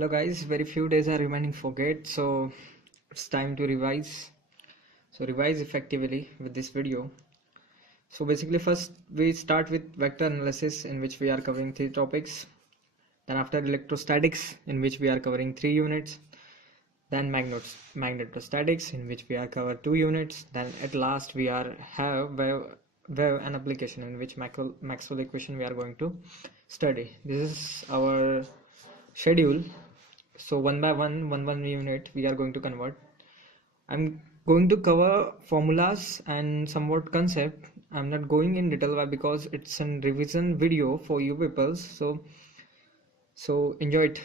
Hello guys, very few days are remaining for GATE, so it's time to revise. So revise effectively with this video. So basically first we start with vector analysis, in which we are covering 3 topics. Then after electrostatics, in which we are covering 3 units. Then magnetostatics, in which we are cover 2 units. Then at last we are have wave and application, in which Maxwell equation we are going to study. This is our schedule. So one by one unit we are going to convert. I'm going to cover formulas and somewhat concept. I'm not going in detail. Why? Because it's a revision video for you people. So enjoy it.